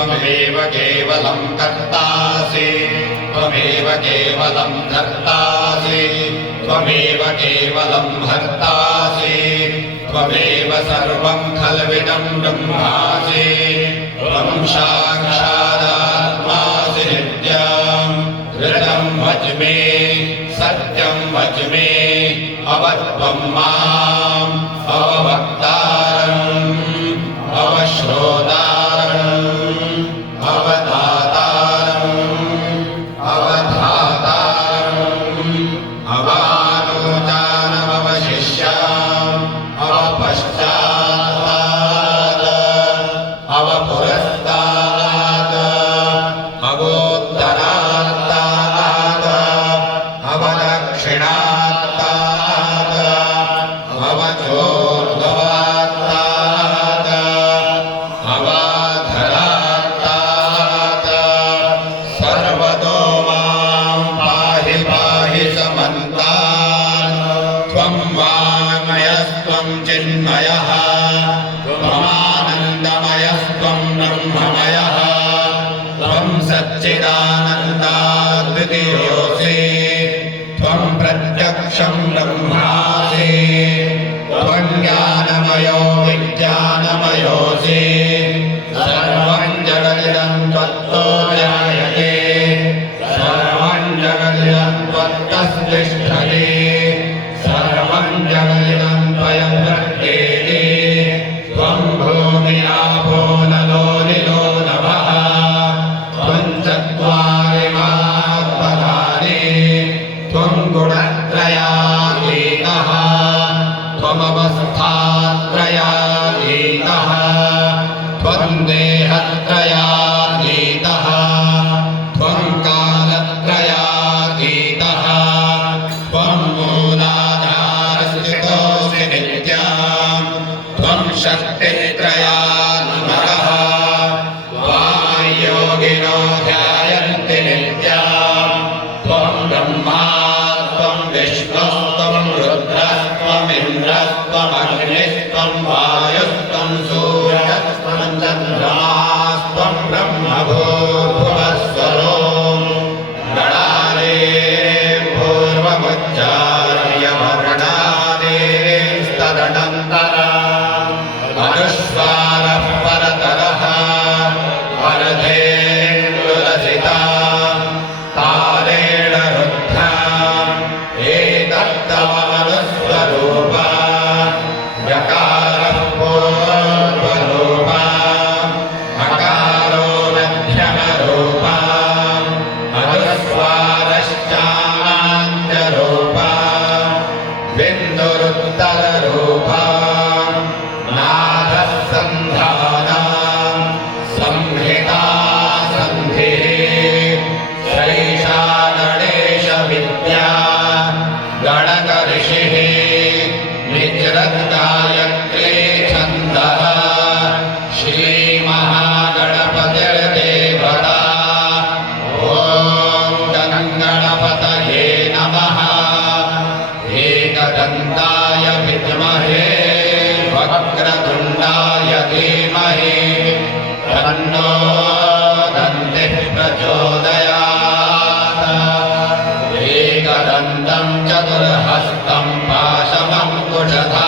त्वमेव केवलं कर्तासि त्वमेव केवलं धर्तासि त्वमेव केवलं हर्तासि त्वमेव सर्वं खल्विदं ब्रह्मासि त्वं साक्षादात्मासि नित्यं ऋतं वच मे सत्यं वच मे अवत्वं माम् अववक्तारम् अवश्रोतारम् अवधातारम् अवधातारम् अवानोचानमवशिष्याम् अवपश्चात् अवपुरस्तात् अवोत्तरात् अवदक्षिणात् अवचोर्ध्वात् अवाधरात् सर्वतो मां पाहि पाहि समन्तात् त्वं वाङ्मयस्त्वं चिन्मयः त्वमानन्दमयस्त्वं ब्रह्ममयः त्वं सच्चिदानन्दाद्वितीयोऽसि त्वं प्रत्यक्षं ब्रह्मासि त्वं ज्ञानमयो विज्ञानमयोऽसि सर्वं जगदिदं त्वत्तो जायते सर्वं जगदिदं त्वत्तस्तिष्ठति सर्वं जगदिदं त्वयं वर्तेते त्वं भूमि आपो नलो निलो नभः त्वं चत्वारि महात्पदानि त्वं गुणत्रयातीतः त्वमवस्थात्रयातीतः त्वं देहत्रयातीतः त्वं कालत्रयातीतः त्वं मूलाधारस्थितोऽसि नित्यं त्वं शक्तित्रयात्मकः वायोगिनो ध्यायन्ति नित्यं त्वं ब्रह्मा त्वं विष्णुस्त्वं रुद्रस्त्वमिन्द्रस्त्वमग्निस्त्वं वायुस्त्वं सूर्यस्त्वं चन्द्रमास्त्वं ब्रह्मभूर्भुवस्वरो गणादे पूर्वमुच्चार्य वर्णादेस्तदनन्तरम् अनुस्वारः परतरः वरधेन्दुलसिता तारेण रुद्धा एतत्तमनुस्वरूपा यकारः पूर्वरूपा अकारो मध्यमरूपा अनुस्वारश्चान्त्यरूपा बिन्दुरुत्तररूपा नादः सन्धानं संहिता सन्धिः श्रैषा गणेशविद्या गणकऋषिः निजृद्गायत्री छन्दः श्रीमहागणपतिर्देवता ॐ गणपतये नमः एकदन्ताय विद्महे वक्रतुण्डाय धीमहि तन्नो दन्तिः प्रचोदयात् एकदन्तं चतुर्हस्तं पाशमङ्कुशधरम्